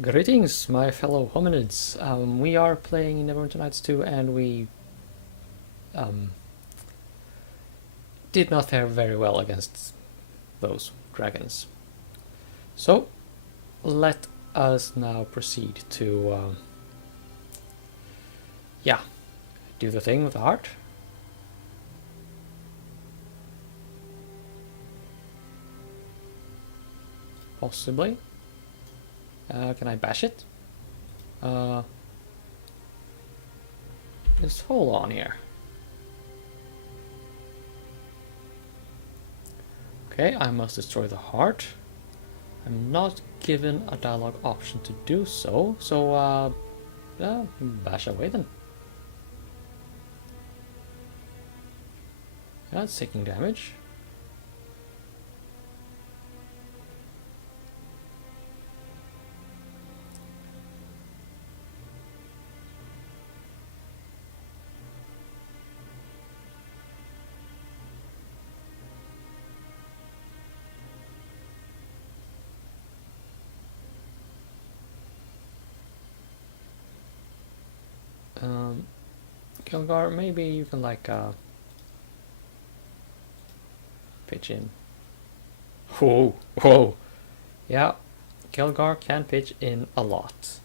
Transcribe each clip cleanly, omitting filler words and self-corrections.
Greetings, my fellow hominids. We are playing Neverwinter Nights 2, and we um, did not fare very well against those dragons. So, let us now proceed to, yeah, do the thing with the heart. Possibly. Can I bash it? Just hold on here. Okay, I must destroy the heart. I'm not given a dialogue option to do so, so yeah, bash away then. Yeah, it's taking damage. Kilgar, maybe you can like pitch in. Whoa, whoa. Yeah, Kilgar can pitch in a lot.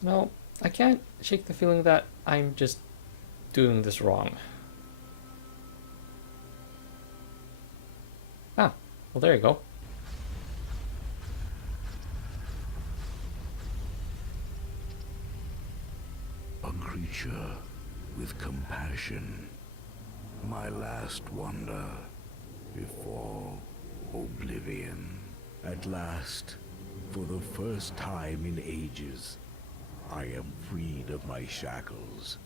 No, I can't shake the feeling that I'm just doing this wrong. Ah, well there you go. A creature with compassion, my last wonder before oblivion. At last, for the first time in ages, I am freed of my shackles,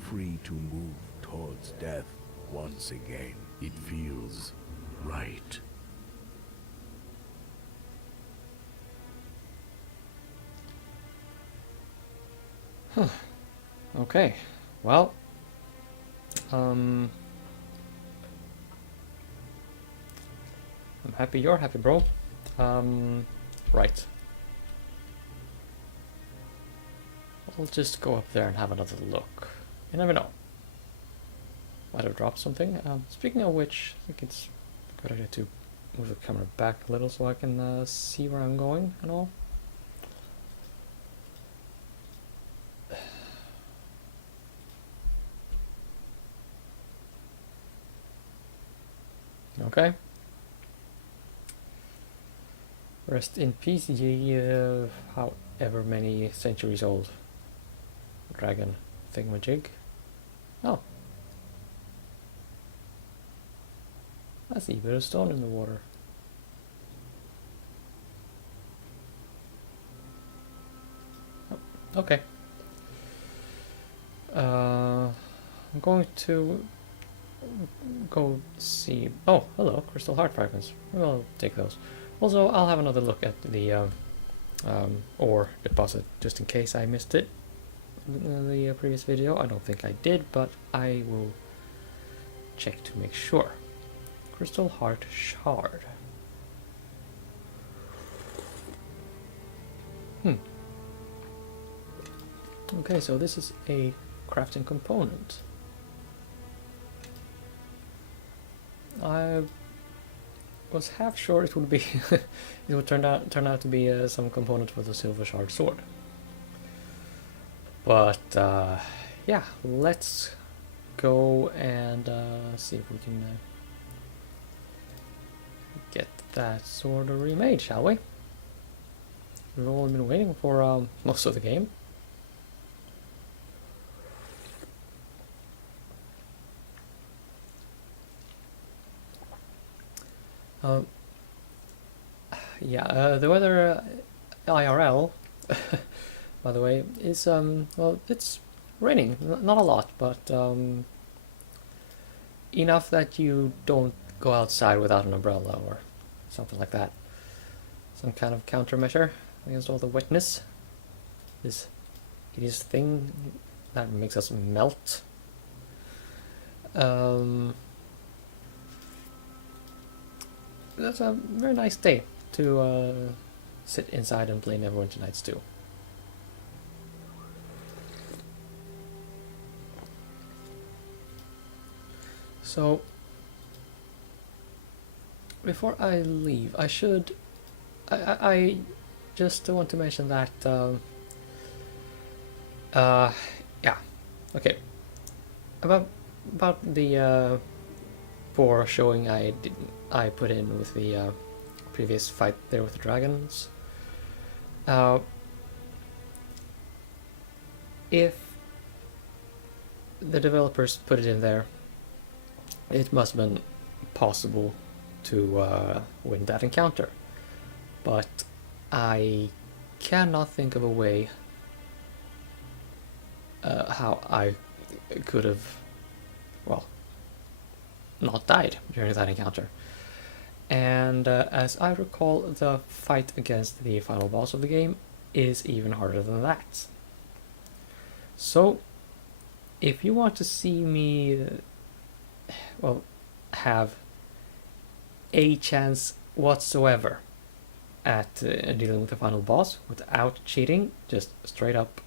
free to move towards death once again. It feels right. Okay, well, I'm happy you're happy, bro. Right. I'll just go up there and have another look. You never know. Might have dropped something. Speaking of which, I think it's a good idea to move the camera back a little so I can see where I'm going and all. Okay. Rest in peace, ye however many centuries old dragon thingamajig. Oh. I see a bit of stone in the water. Oh, okay. I'm going to go see. Oh, hello, crystal heart fragments. We'll take those. Also, I'll have another look at the ore deposit just in case I missed it in the previous video. I don't think I did, but I will check to make sure. Crystal heart shard. Okay, so this is a crafting component. I was half sure it would be it would turn out to be some component for the silver shard sword. But yeah, let's go and see if we can get that sword remade, shall we? We've all been waiting for most of the game. Yeah, the weather IRL, by the way, is well, it's raining. Not a lot, but enough that you don't go outside without an umbrella or something like that. some kind of countermeasure against all the wetness. This hideous thing that makes us melt. That's a very nice day to sit inside and play Neverwinter Nights 2. So, before I leave, I just want to mention that, yeah, okay, about the poor showing I put in with the previous fight there with the dragons. If the developers put it in there, it must have been possible to win that encounter, but I cannot think of a way how I could have, well, not died during that encounter. And as I recall, the fight against the final boss of the game is even harder than that. So, if you want to see me, well, have a chance whatsoever at dealing with the final boss without cheating, just straight up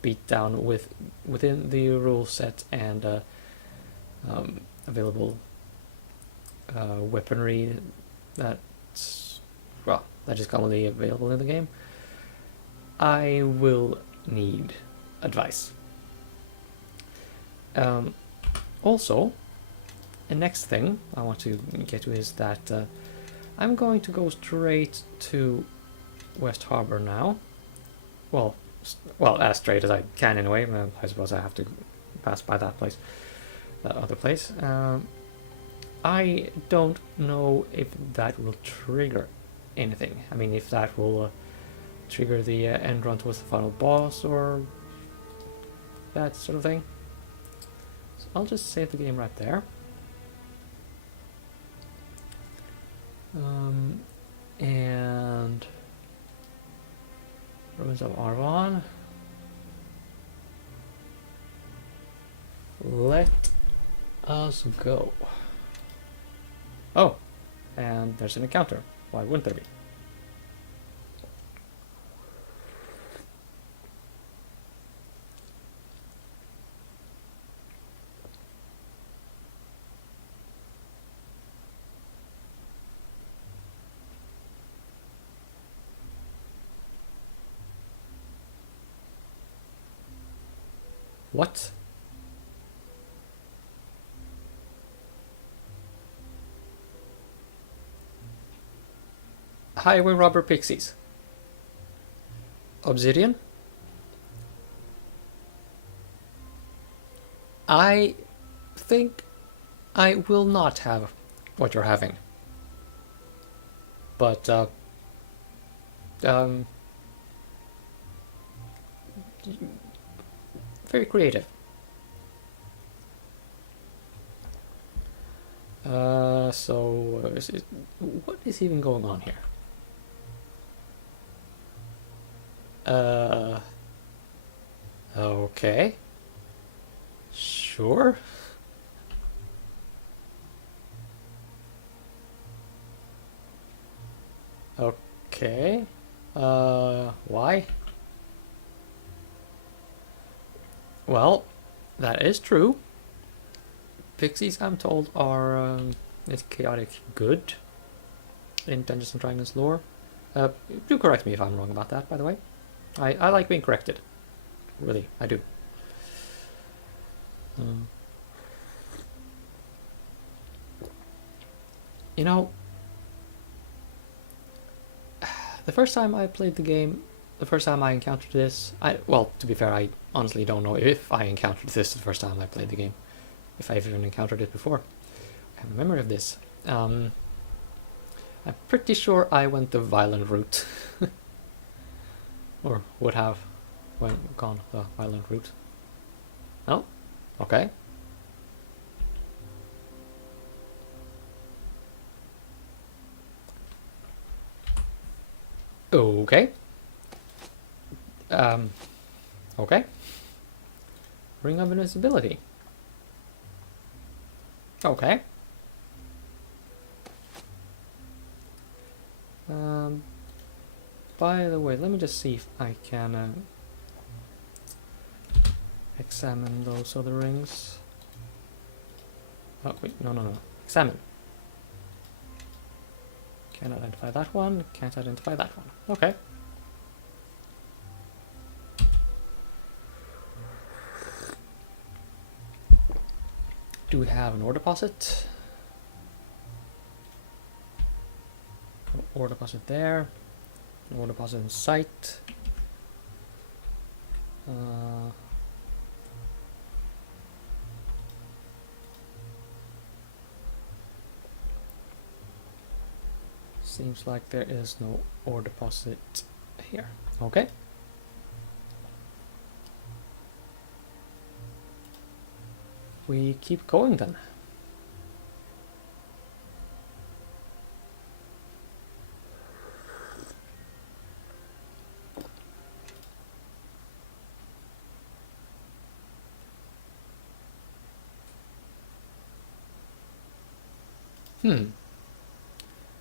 beat down within the rule set and available weaponry that's, well, that is commonly available in the game, I will need advice. Also, the next thing I want to get to is that I'm going to go straight to West Harbor now. Well, as straight as I can anyway. I suppose I have to pass by that place, that other place. I don't know if that will trigger anything. I mean, if that will trigger the end run towards the final boss or that sort of thing. So I'll just save the game right there. And Ruins of Arvon. Let us go. Oh, and there's an encounter. Why wouldn't there be? What? Highway robber pixies. Obsidian? I think I will not have what you're having. But, very creative. So, what is even going on here? Okay. Sure. Okay. Why? Well, that is true. Pixies, I'm told, are is chaotic good in Dungeons and Dragons lore. Do correct me if I'm wrong about that, by the way. I like being corrected. Really, I do. You know, the first time I played the game, the first time I encountered this, well, to be fair, I honestly don't know if I encountered this the first time I played the game. If I've even encountered it before. I have a memory of this. I'm pretty sure I went the violent route. Or would have gone the violent route. Oh, okay. Okay. Okay. Ring of invisibility. Okay. By the way, let me just see if I can examine those other rings. Oh, wait, no. Examine. Can't identify that one, can't identify that one. Okay. Do we have an ore deposit? Ore deposit there. Ore deposit in sight. Seems like there is no ore deposit here. Okay. We keep going then.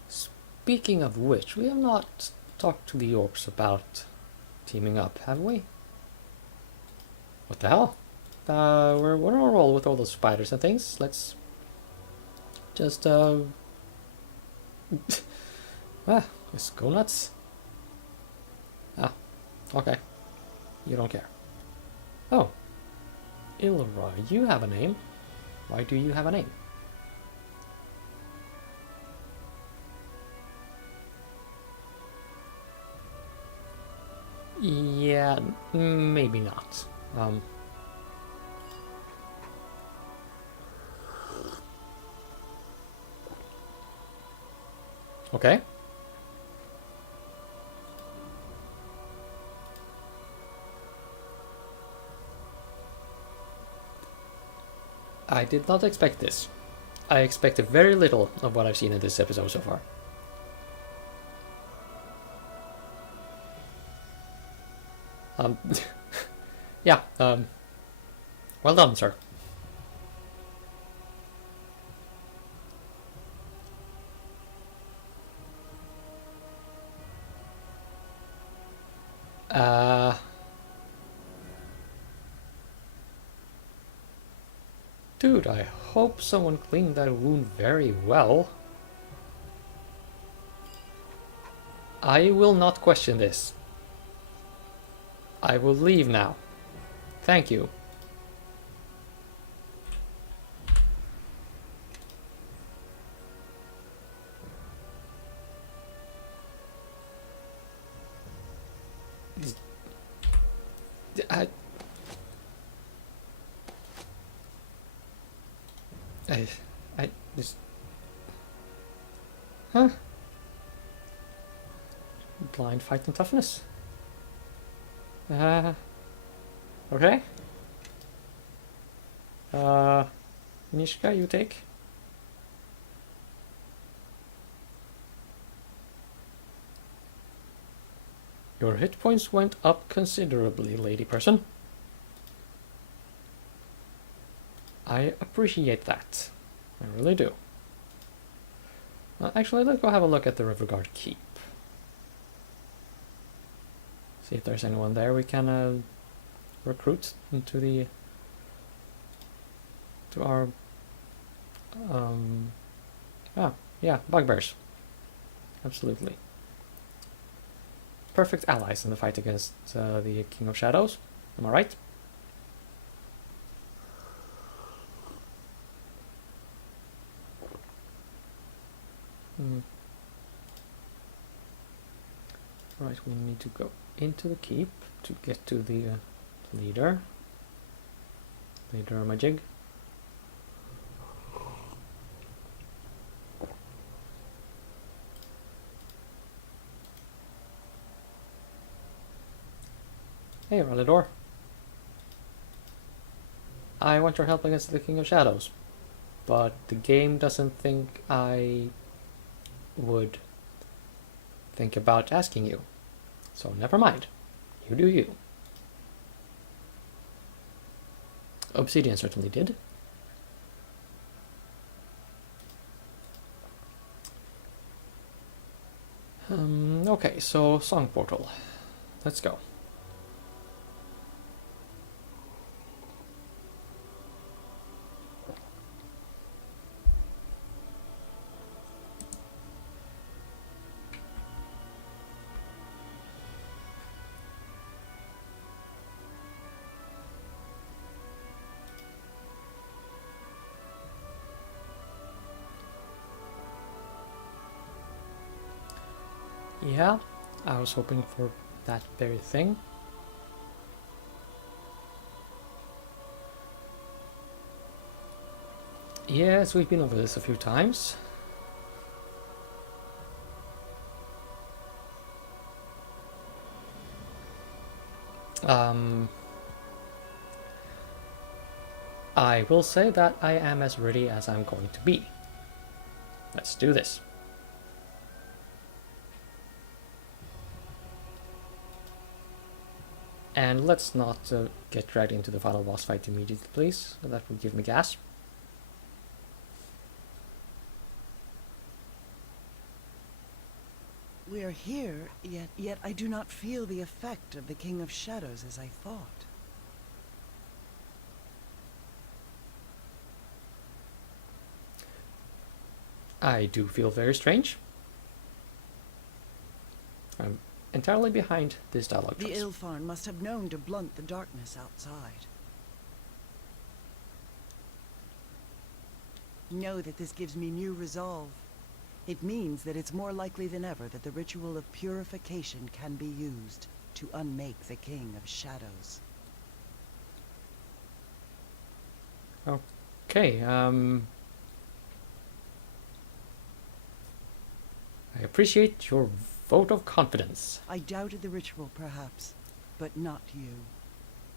Speaking of which, we have not talked to the orcs about teaming up, have we? What the hell? We're on a roll with all those spiders and things. Let's just let's go nuts. Ah, okay. You don't care. Oh, Ilra, you have a name. Why do you have a name? Yeah, maybe not. Okay. I did not expect this. I expected very little of what I've seen in this episode so far. Yeah, well done, sir. Dude, I hope someone cleaned that wound very well. I will not question this. I will leave now. Thank you. I just... Huh? Blind fight and toughness. Okay. Nishka, you take. Your hit points went up considerably, lady person. I appreciate that. I really do. Actually, let's go have a look at the Riverguard Keep. See if there's anyone there we can recruit into our yeah, bugbears. Absolutely. Perfect allies in the fight against the King of Shadows. Am I right? Right, we need to go into the keep to get to the leader of my jig. Hey, Rallador. I want your help against the King of Shadows, but the game doesn't think I would think about asking you. So never mind. You do you. Obsidian certainly did. Okay, so Song Portal. Let's go. Yeah, I was hoping for that very thing. Yes, we've been over this a few times. I will say that I am as ready as I'm going to be. Let's do this. And let's not get dragged into the final boss fight immediately, please. That would give me gas. We are here, yet I do not feel the effect of the King of Shadows as I thought. I do feel very strange. I'm entirely behind this dialogue The choice. Ilfarn must have known to blunt the darkness outside. Know that this gives me new resolve. It means that it's more likely than ever that the ritual of purification can be used to unmake the King of Shadows. Okay, I appreciate your vote of confidence. I doubted the ritual, perhaps, but not you.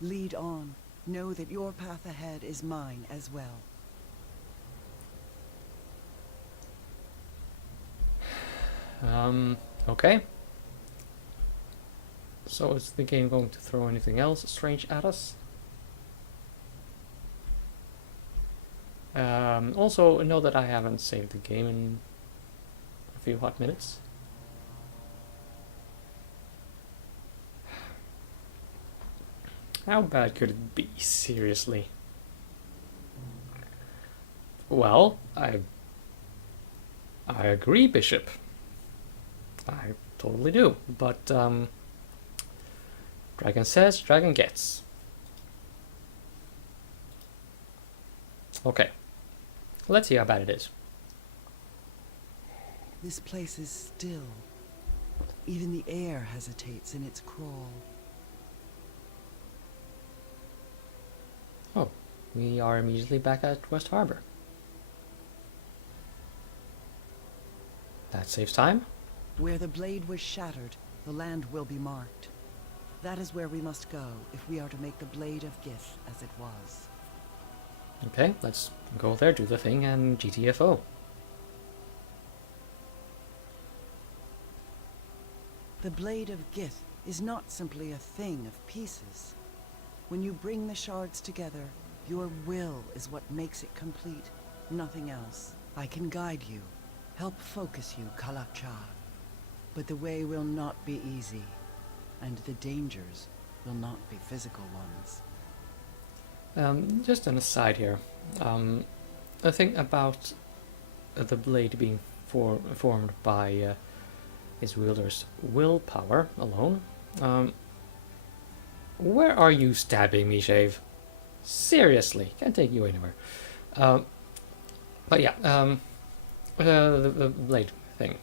Lead on. Know that your path ahead is mine as well. Okay. So is the game going to throw anything else strange at us? Also, know that I haven't saved the game in a few hot minutes. How bad could it be, seriously? Well, I agree, Bishop. I totally do, but dragon says, dragon gets. Okay, let's see how bad it is. This place is still. Even the air hesitates in its crawl. Oh, we are immediately back at West Harbor. That saves time. Where the blade was shattered, the land will be marked. That is where we must go if we are to make the Blade of Gith as it was. Okay, let's go there, do the thing, and GTFO. The Blade of Gith is not simply a thing of pieces. When you bring the shards together, your will is what makes it complete, nothing else. I can guide you, help focus you, Kalakcha. But the way will not be easy, and the dangers will not be physical ones. Just an aside here. The thing about the blade being formed by its wielder's willpower alone. Where are you stabbing me, Shave? Seriously, can't take you anywhere. But yeah, the blade thing.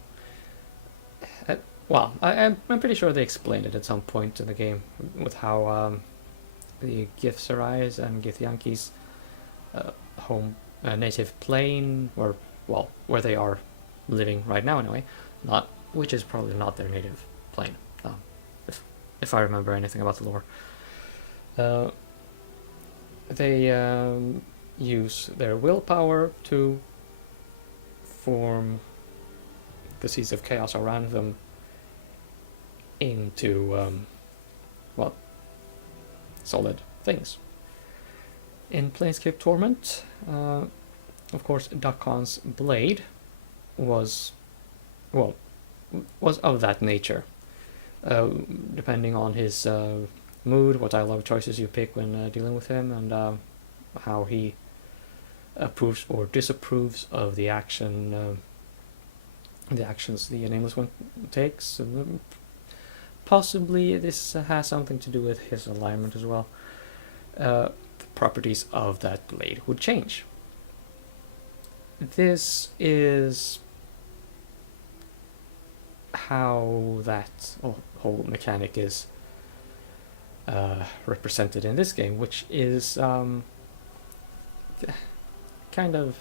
Well, I'm pretty sure they explained it at some point in the game with how the Githzerais and Githyanki's home native plane, or well, where they are living right now anyway, which is probably not their native plane, if I remember anything about the lore. They use their willpower to form the seeds of chaos around them into, well, solid things. In Planescape Torment, of course, Dakon's blade was, well, was of that nature. Depending on his mood, what dialogue choices you pick when dealing with him, and how he approves or disapproves of the actions the Nameless One takes. Possibly this has something to do with his alignment as well. The properties of that blade would change. This is how that whole mechanic is represented in this game, which is kind of,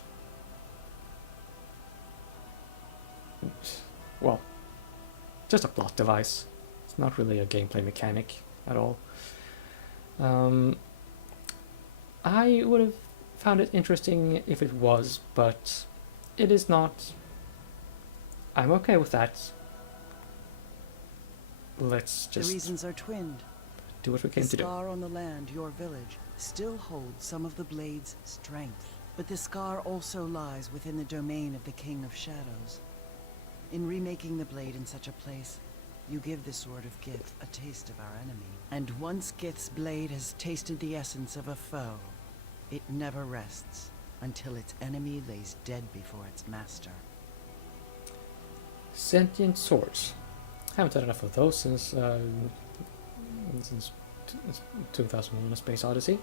well, just a plot device. It's not really a gameplay mechanic at all. I would have found it interesting if it was, but it is not. I'm okay with that. Let's just The reasons are twinned. do what we came The to do. scar on the land, your village, still holds some of the blade's strength. But the scar also lies within the domain of the King of Shadows. In remaking the blade in such a place, you give the Sword of Gith a taste of our enemy. And once Gith's blade has tasted the essence of a foe, it never rests until its enemy lays dead before its master. Sentient swords. Haven't had enough of those since 2001: A Space Odyssey.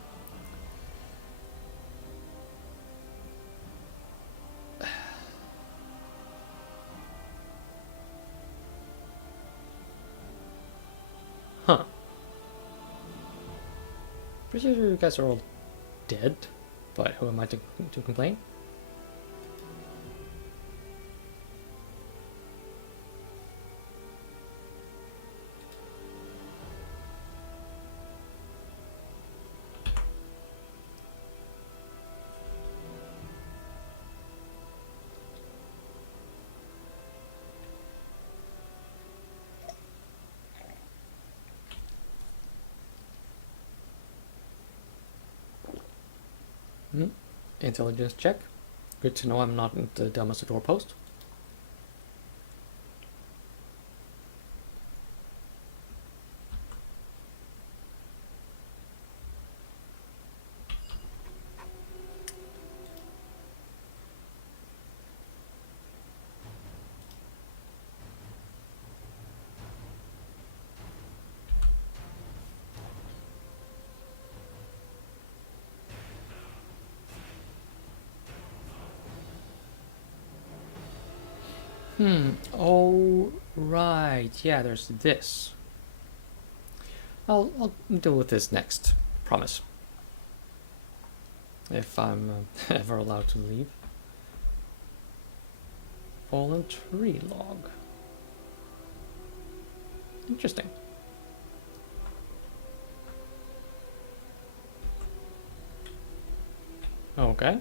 Huh. Pretty sure you guys are all dead, but who am I to complain? Intelligence check. Good to know I'm not the dumbest at doorpost. Oh, right. Yeah, there's this. I'll deal with this next. Promise. If I'm ever allowed to leave. Fallen tree log. Interesting. Okay.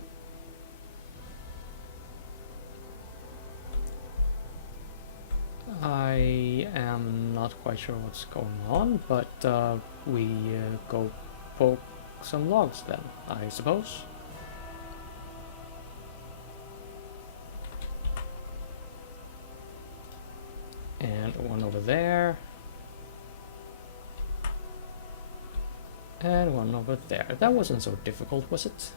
I am not quite sure what's going on, but we go poke some logs then, I suppose. And one over there. And one over there. That wasn't so difficult, was it?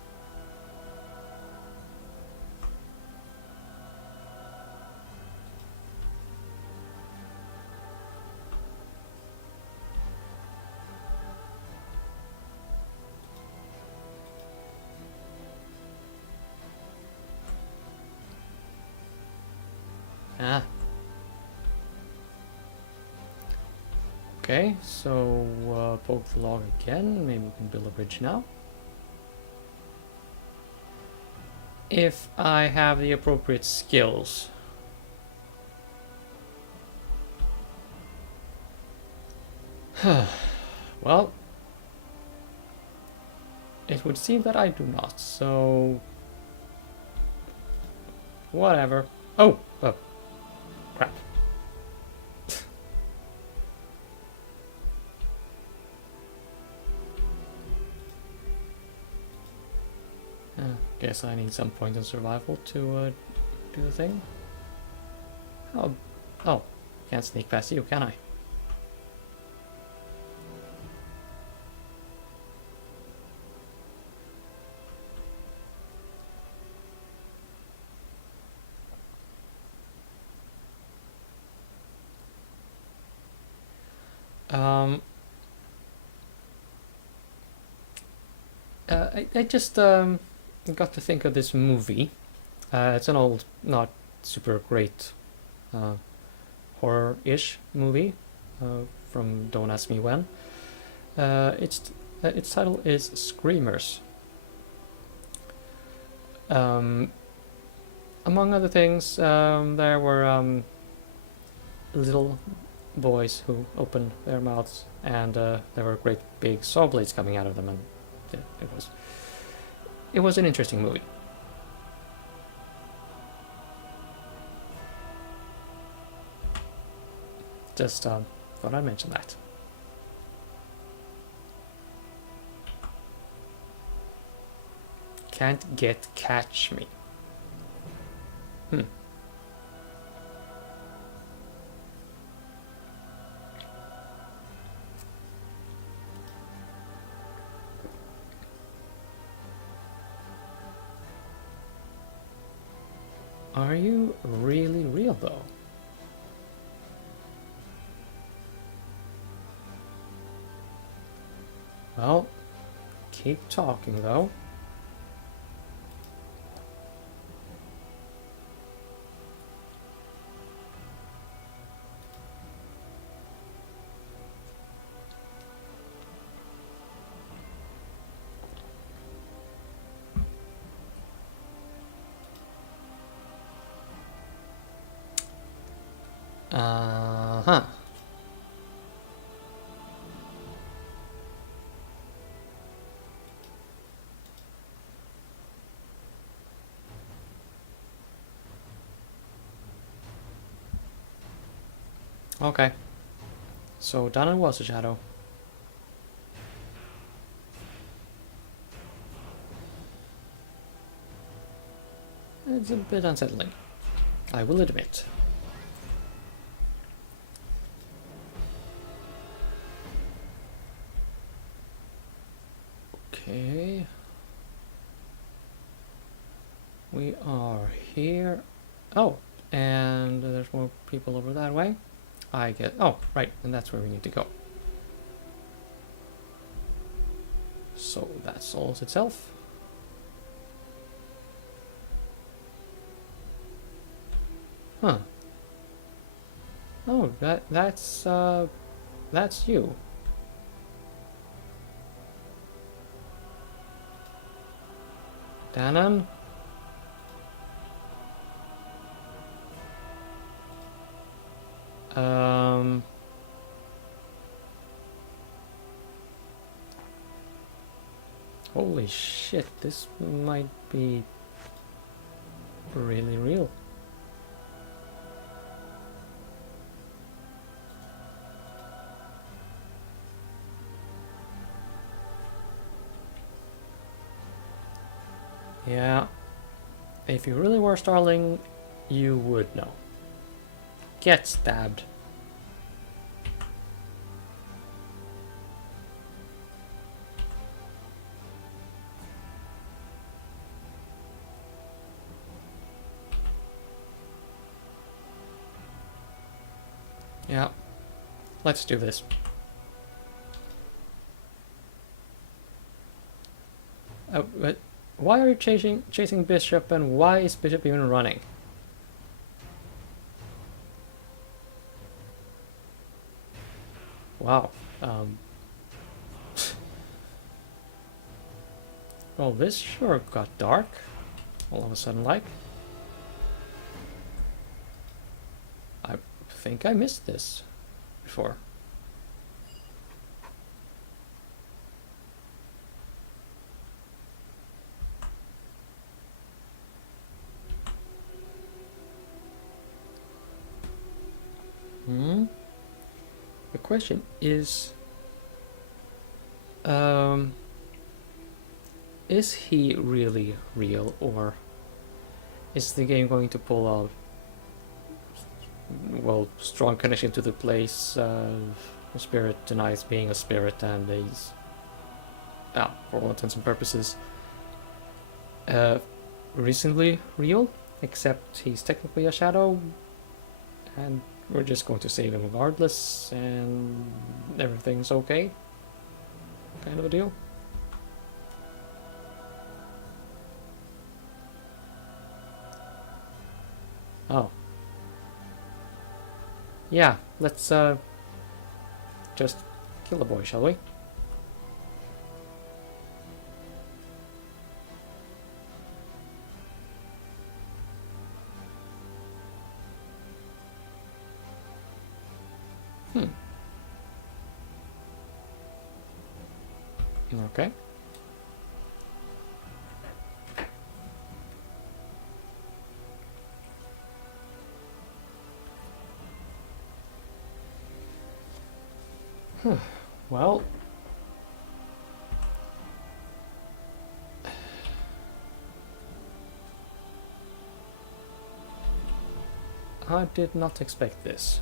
Ah. Okay, so poke the log again. Maybe we can build a bridge now. If I have the appropriate skills. Well, it would seem that I do not, so whatever. Oh, crap. guess I need some point in survival to do the thing. Oh, can't sneak past you, can I? I just got to think of this movie. It's an old, not super great horror-ish movie from Don't Ask Me When. Its title is Screamers. Among other things, there were little boys who opened their mouths, and there were great big saw blades coming out of them, and it was an interesting movie. Just thought I'd mention that. Can't catch me. Are you really real though? Well, keep talking though. Uh-huh. Okay. So Donna was a shadow. It's a bit unsettling, I will admit. Okay. We are here. Oh, and there's more people over that way. I get... Oh, right, and that's where we need to go. So that solves itself. Huh. Oh, that's you. Danan? Holy shit, this might be really real. Yeah, if you really were Starling, you would know. Get stabbed. Yeah, let's do this. But why are you chasing Bishop, and why is Bishop even running? Wow. Well, this sure got dark all of a sudden, like. I think I missed this before. The question is, is he really real, or is the game going to pull off, well, strong connection to the place? The spirit denies being a spirit, and he's, for all intents and purposes, recently real, except he's technically a shadow, and we're just going to save him regardless, and everything's okay, kind of a deal. Oh. Yeah, let's just kill the boy, shall we? Okay. Well, I did not expect this.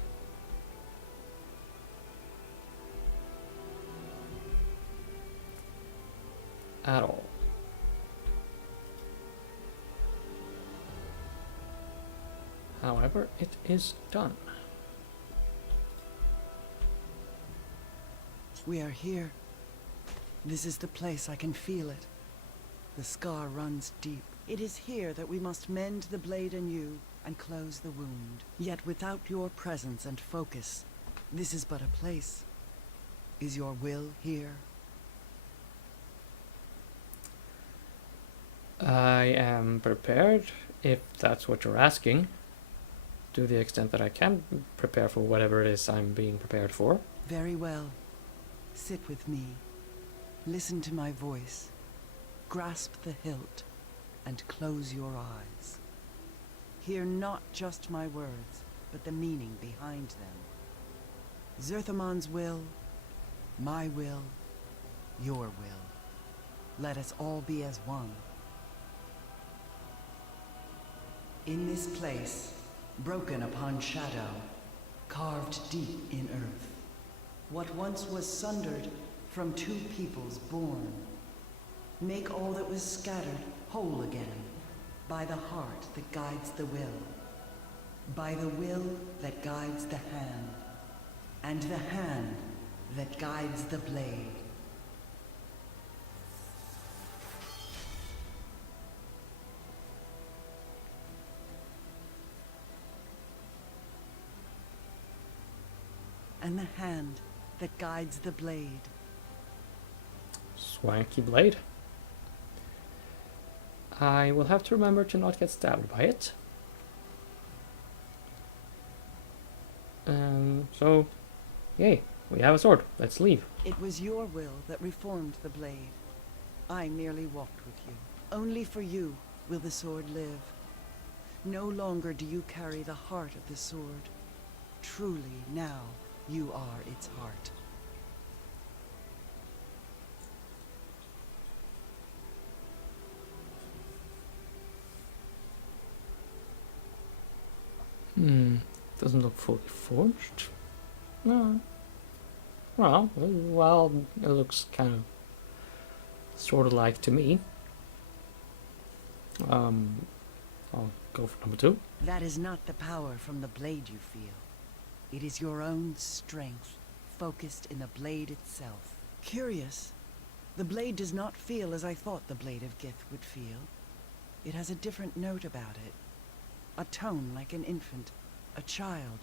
At all. However, it is done. We are here. This is the place. I can feel it. The scar runs deep. It is here that we must mend the blade anew and close the wound. Yet without your presence and focus, this is but a place. Is your will here? I am prepared, if that's what you're asking, to the extent that I can prepare for whatever it is I'm being prepared for. Very well. Sit with me. Listen to my voice. Grasp the hilt and close your eyes. Hear not just my words, but the meaning behind them. Zerthamon's will, my will, your will. Let us all be as one. In this place, broken upon shadow, carved deep in earth, what once was sundered from two peoples born, make all that was scattered whole again, by the heart that guides the will, by the will that guides the hand, and the hand that guides the blade. And the hand that guides the blade. Swanky blade. I will have to remember to not get stabbed by it. So, yay, we have a sword. Let's leave. It was your will that reformed the blade. I merely walked with you. Only for you will the sword live. No longer do you carry the heart of the sword. Truly, now, you are its heart. Doesn't look fully forged. No. Well, it looks kind of sort of like to me. I'll go for number 2. That is not the power from the blade you feel. It is your own strength, focused in the blade itself. Curious, the blade does not feel as I thought the blade of Gith would feel. It has a different note about it. A tone like an infant, a child,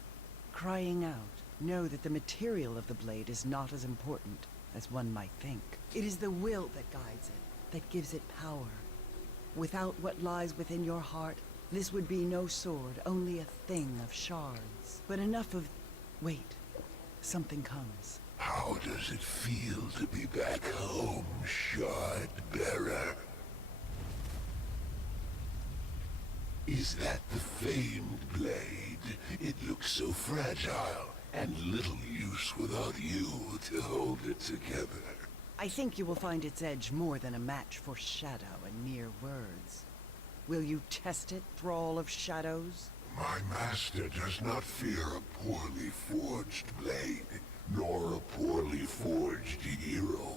crying out. Know that the material of the blade is not as important as one might think. It is the will that guides it, that gives it power. Without what lies within your heart, this would be no sword, only a thing of shards. But enough of... Wait. Something comes. How does it feel to be back home, shard bearer? Is that the famed blade? It looks so fragile, and little use without you to hold it together. I think you will find its edge more than a match for shadow and mere words. Will you test it, Thrall of Shadows? My master does not fear a poorly forged blade, nor a poorly forged hero.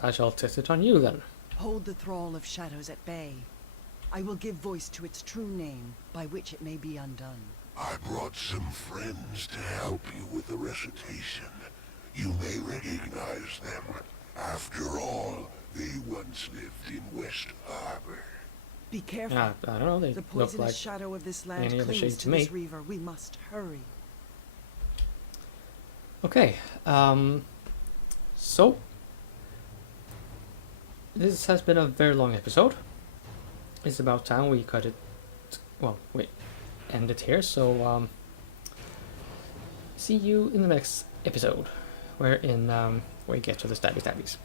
I shall test it on you then. Hold the Thrall of Shadows at bay. I will give voice to its true name, by which it may be undone. I brought some friends to help you with the recitation. You may recognize them. After all, they once lived in West Harbor. Be careful. I don't know, they The look poisonous like shadow of this land any other clings shade to to me. this river. We must hurry. Okay, so this has been a very long episode. It's about time we cut it, well, we end it here, so see you in the next episode, wherein we get to the stabby stabbies.